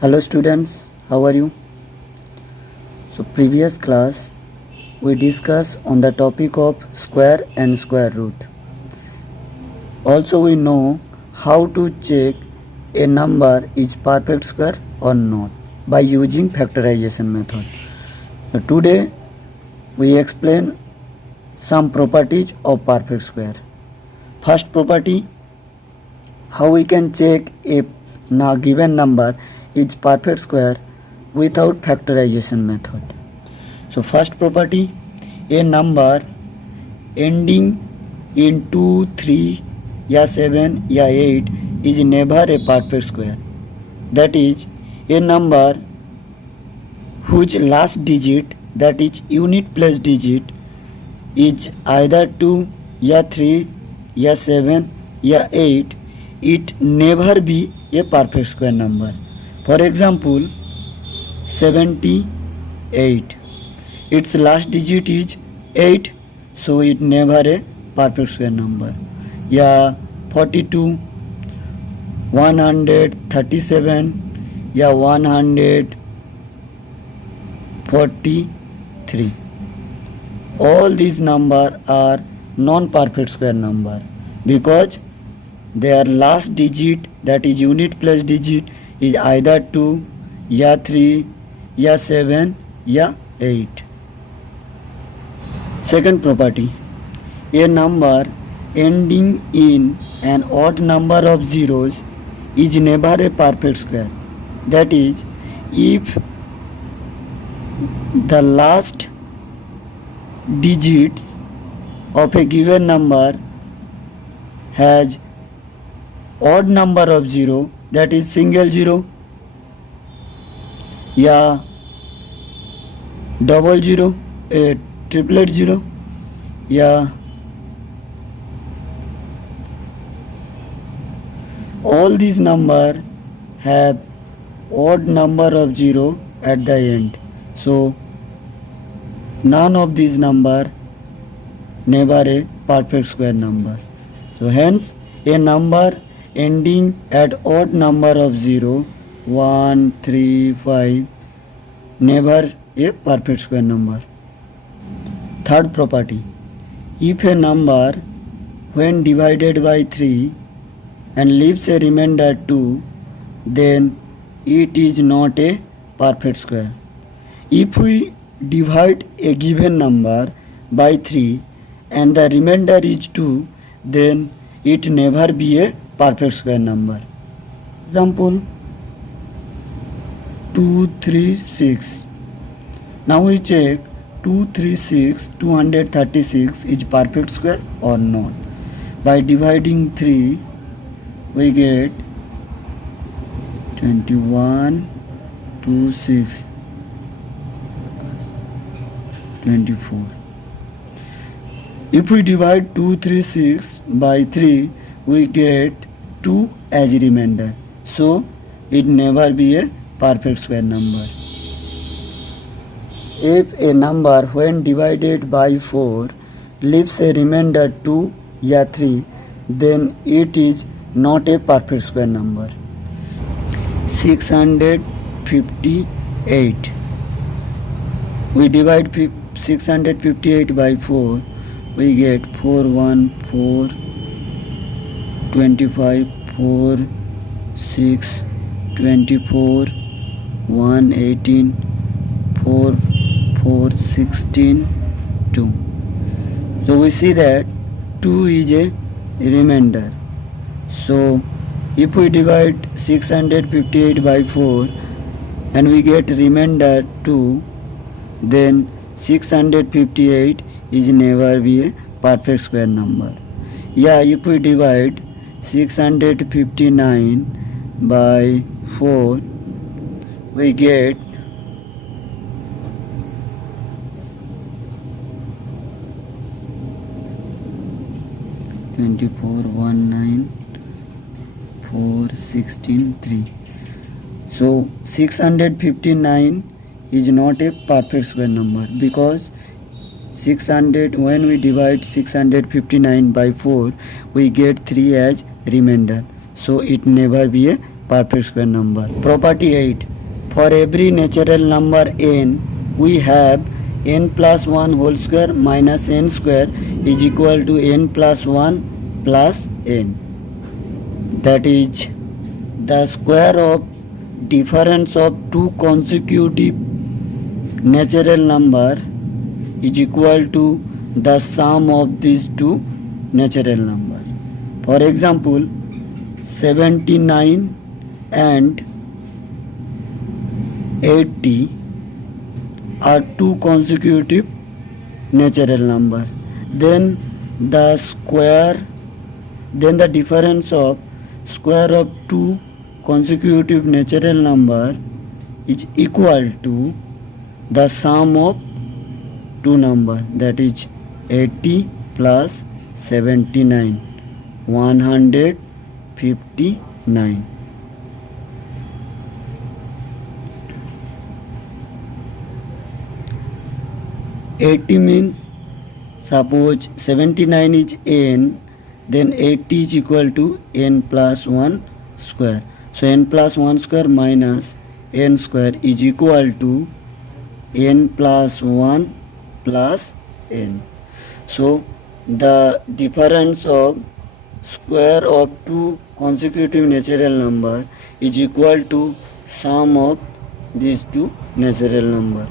Hello students, how are you? So previous class we discussed on the topic of square and square root. Also we know how to check a number is perfect square or not by using factorization method. So today we explain some properties of perfect square. First property, how we can check a given number is perfect square without factorization method. So first property, a number ending in 2, 3 या 7 या 8 is never a perfect square. That is a number whose last digit, that is unit place digit, is either 2 या 3 या 7 या 8, it never be a perfect square number. For example, 78, its last digit is 8, so it never a perfect square number. या 42, 137 या 143, all these numbers are non-perfect square number because their last digit, that is unit place digit, is either 2 या 3 या 7 या 8. Second property, a number ending in an odd number of zeros is never a perfect square. That is, if the last digits of a given number has odd number of zero, that is single zero या double zero, a triplet zero या all these number have odd number of zero at the end, so none of these number never a perfect square number. So hence a number ending at odd number of 0, 1, 3, 5, never a perfect square number. Third property, if a number when divided by 3 and leaves a remainder 2, then it is not a perfect square. If we divide a given number by 3 and the remainder is 2, then it never be a perfect square number. Example 236. Now we check 236 is perfect square or not. By dividing 3 we get 21, 26, 24. If we divide 236 by 3, we get 2 as remainder. So it never be a perfect square number. If a number when divided by 4 leaves a remainder 2 या 3, then it is not a perfect square number. 658. We divide 658 by 4, we get 4, 1, 4, 25, 4, 6, 24, 1, 18, 4, 4, 16, 2. So we see that 2 is a remainder. So if we divide 658 by 4 and we get remainder 2, then 658 is never be a perfect square number. Yeah, if we divide 659 by 4, we get 24, 1, 9, 4, 16, 3. So 659 is not a perfect square number because 600, when we divide 659 by 4, we get 3 as remainder. So it never be a perfect square number. Property 8. For every natural number n, we have n plus 1 whole square minus n square is equal to n plus 1 plus n. That is, the square of difference of two consecutive natural number is equal to the sum of these two natural number. For example, 79 and 80 are two consecutive natural number. Then the difference of square of two consecutive natural number is equal to the sum of two number, that is 80 plus 79, 159. Eighty means, suppose 79 is n, then 80 is equal to n plus 1 square. So n plus 1 square minus n square is equal to n plus 1 plus n. So the difference of square of two consecutive natural number is equal to sum of these two natural number.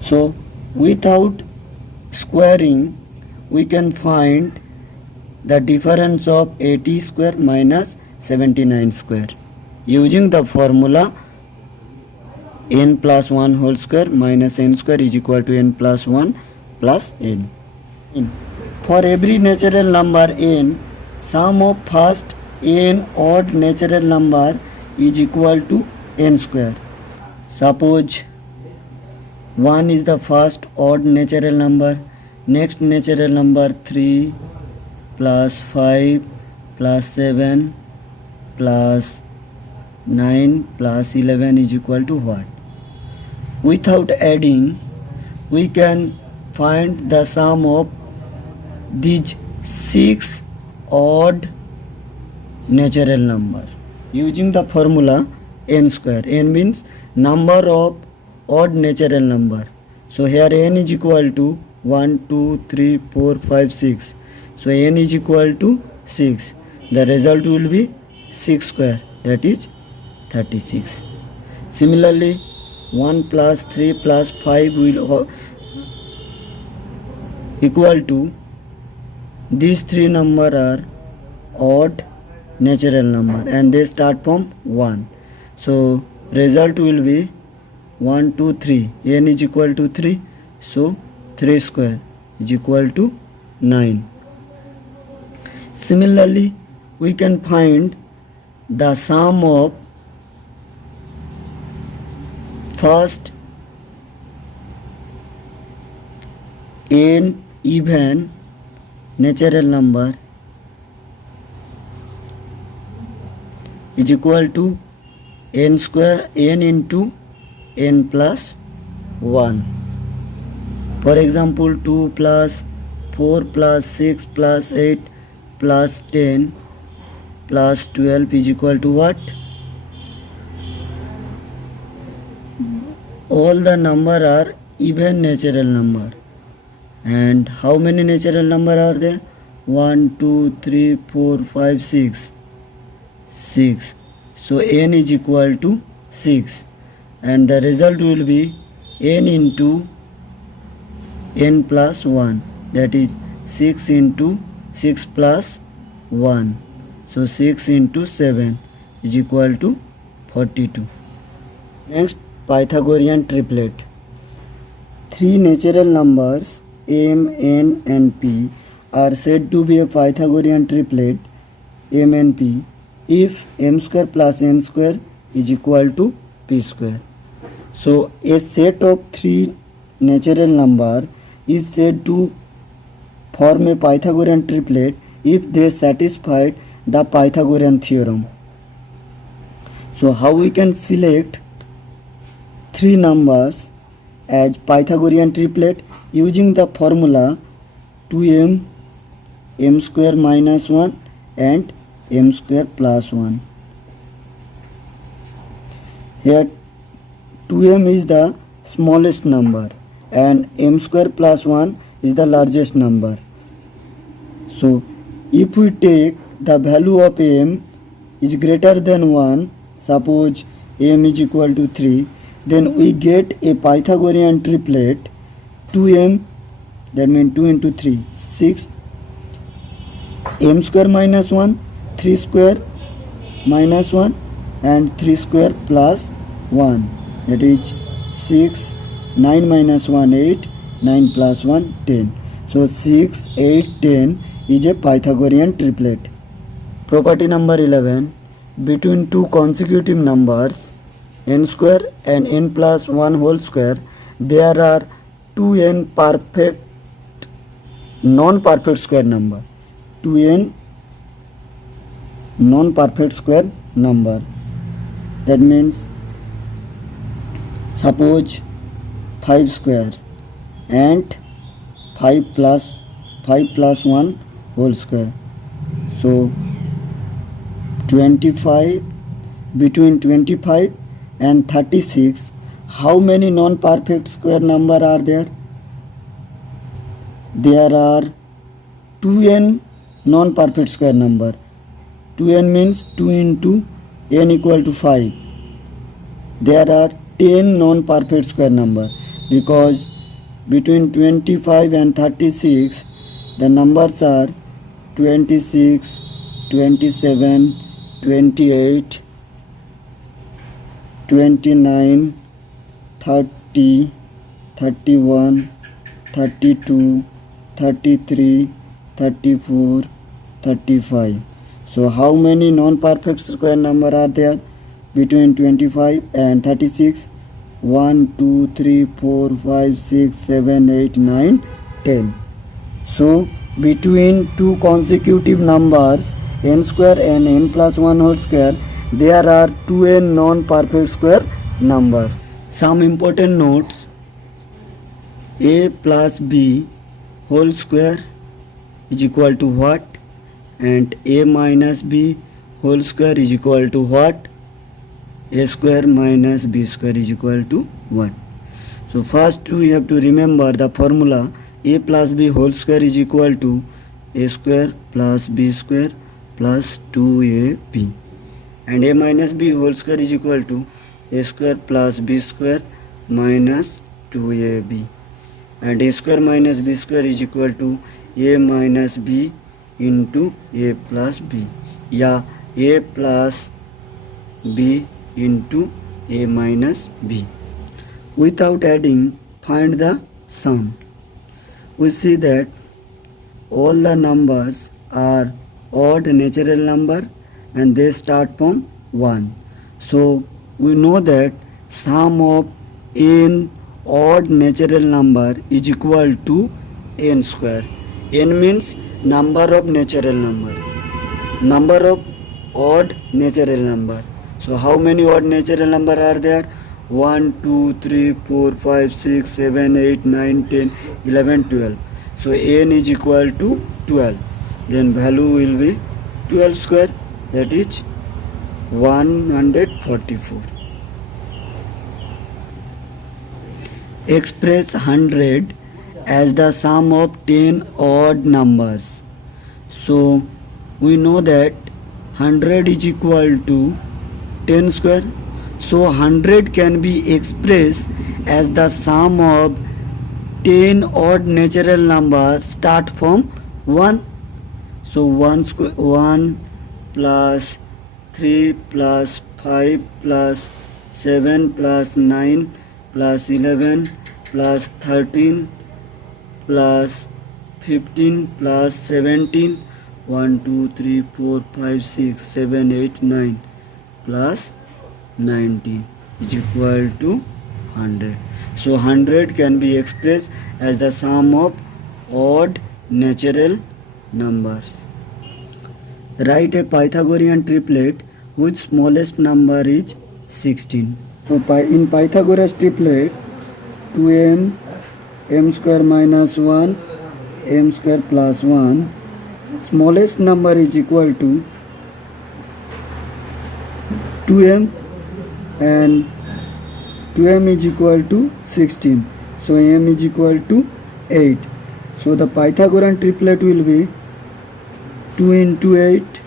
So without squaring, we can find the difference of 80 square minus 79 square using the formula n plus 1 whole square minus n square is equal to n plus 1 plus n. For every natural number n, sum of first n odd natural number is equal to n square. Suppose 1 is the first odd natural number, next natural number 3 plus 5 plus 7 plus 9 plus 11 is equal to what? Without adding, we can find the sum of these 6 odd natural number using the formula n square. N means number of odd natural number. So here n is equal to 1, 2, 3, 4, 5, 6. So n is equal to 6. The result will be 6 square, that is 36. Similarly, 1 plus 3 plus 5 will equal to, these three number are odd natural number and they start from 1. So result will be 1, 2, 3. n is equal to 3. So 3 square is equal to 9. Similarly, we can find the sum of first n even natural number is equal to n square, n into n plus 1. For example, 2 plus 4 plus 6 plus 8 plus 10 plus 12 is equal to what? All the number are even natural number. And how many natural number are there? 1, 2, 3, 4, 5, 6. 6. So n is equal to 6. And the result will be n into n plus 1. That is 6 into 6 plus 1. So 6 into 7 is equal to 42. Next, Pythagorean triplet. Three natural numbers m, n and p are said to be a Pythagorean triplet m and p if m square plus n square is equal to p square. So a set of three natural number is said to form a Pythagorean triplet if they satisfy the Pythagorean theorem. So how we can select three numbers as Pythagorean triplet? Using the formula 2m, m square minus 1 and m square plus 1. Here 2m is the smallest number and m square plus 1 is the largest number. So if we take the value of m is greater than 1, suppose m is equal to 3, then we get a Pythagorean triplet 2m, that means 2 into 3, 6, m square minus 1, 3 square minus 1 and 3 square plus 1, that is 6, 9 minus 1, 8, 9 plus 1, 10. So 6, 8, 10 is a Pythagorean triplet. Property number 11. Between two consecutive numbers n square and n plus 1 whole square, there are 2n perfect non-perfect square number. 2n non-perfect square number. That means suppose 5 square and 5 plus 1 whole square. So 25, between 25 and 36, how many non-perfect square number are there? There are 2n non-perfect square number. 2n means 2 into n equal to 5. There are 10 non-perfect square number, because between 25 and 36 the numbers are 26, 27, 28, 29, 30, 31, 32, 33, 34, 35. So how many non-perfect square number are there between 25 and 36? 1, 2, 3, 4, 5, 6, 7, 8, 9, 10. So between two consecutive numbers n square and n plus 1 whole square, there are 2n non-perfect square number. Some important notes: a plus b whole square is equal to what? And a minus b whole square is equal to what? A square minus b square is equal to what? So first we have to remember the formula: a plus b whole square is equal to a square plus b square plus 2ab, and a minus b whole square is equal to a square plus b square minus 2ab, and a square minus b square is equal to a minus b into a plus b, या a plus b into a minus b. Without adding, find the sum. We see that all the numbers are odd natural number and they start from 1. So we know that sum of n odd natural number is equal to n square. N means number of natural number, number of odd natural number. So how many odd natural number are there? 1, 2, 3, 4, 5, 6, 7, 8, 9, 10, 11, 12. So n is equal to 12. Then value will be 12 square, that is 144. Express 100 as the sum of 10 odd numbers. So we know that 100 is equal to 10 square. So 100 can be expressed as the sum of 10 odd natural numbers start from 1. So 1 plus 3 plus 5 plus 7 plus 9 plus 11 plus 13 plus 15 plus 17, 1, 2, 3, 4, 5, 6, 7, 8, 9 plus 19 is equal to 100. So 100 can be expressed as the sum of odd natural numbers. Write a Pythagorean triplet whose smallest number is 16. So in Pythagoras triplet, 2m, m square minus 1, m square plus 1 smallest number is equal to 2m and 2m is equal to 16. So m is equal to 8. So the Pythagorean triplet will be 2 into 8,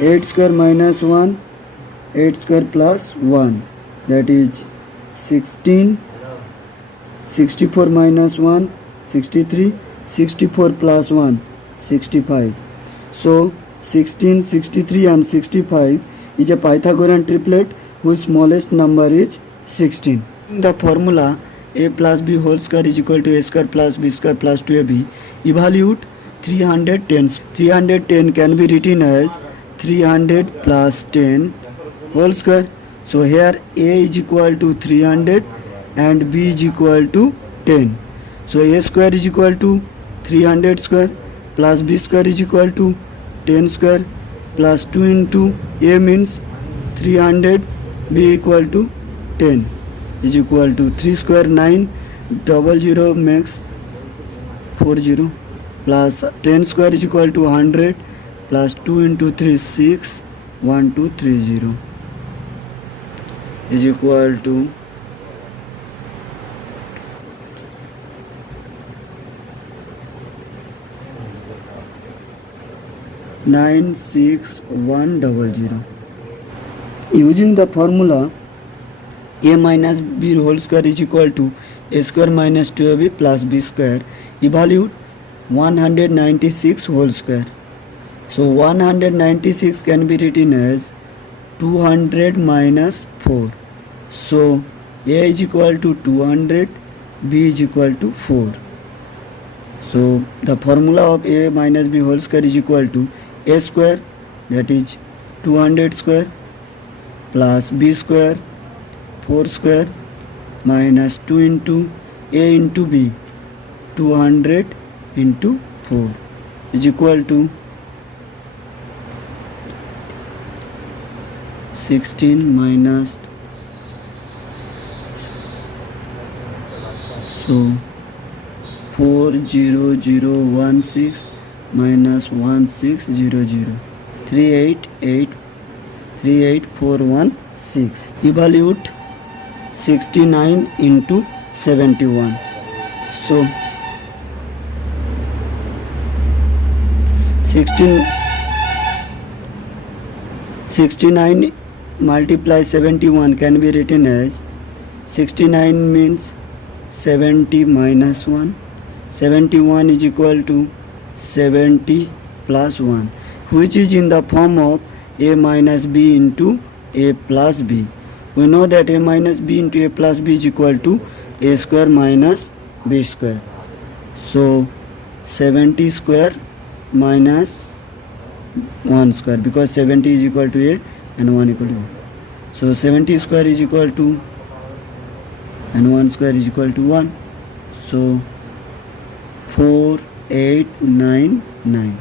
8 square minus 1, 8 square plus 1, that is 16, 64 minus 1, 63, 64 plus 1, 65. So 16, 63 and 65 is a Pythagorean triplet whose smallest number is 16. The formula a plus b whole square is equal to a square plus b square plus 2ab, evaluate 310. 310 can be written as 300 plus 10 whole square. So here a is equal to 300 and b is equal to 10. So a square is equal to 300 square plus b square is equal to 10 square plus 2 into a means 300, b equal to 10 is equal to 3 square 9, 00 makes 40 plus 10 square is equal to 100 plus 2 into 3 6, 1230 is equal to 96100. Using the formula a minus b whole square is equal to a square minus 2ab plus b square, evaluate 196 whole square. So 196 can be written as 200 minus 4. So a is equal to 200, b is equal to 4. So the formula of a minus b whole square is equal to a square, that is 200 square, plus b square 4 square minus 2 into a into b 200 into 4 is equal to 16 minus, so 40016 minus 1600, 38416. Evaluate 69 into 71. So 69 multiply 71 can be written as 69 means 70 minus 1. 71 is equal to 70 plus 1, which is in the form of a minus b into a plus b. We know that a minus b into a plus b is equal to a square minus b square. So 70 square minus 1 square, because 70 is equal to a and 1 equal to 1. So 70 square is equal to and 1 square is equal to 1. So 4899.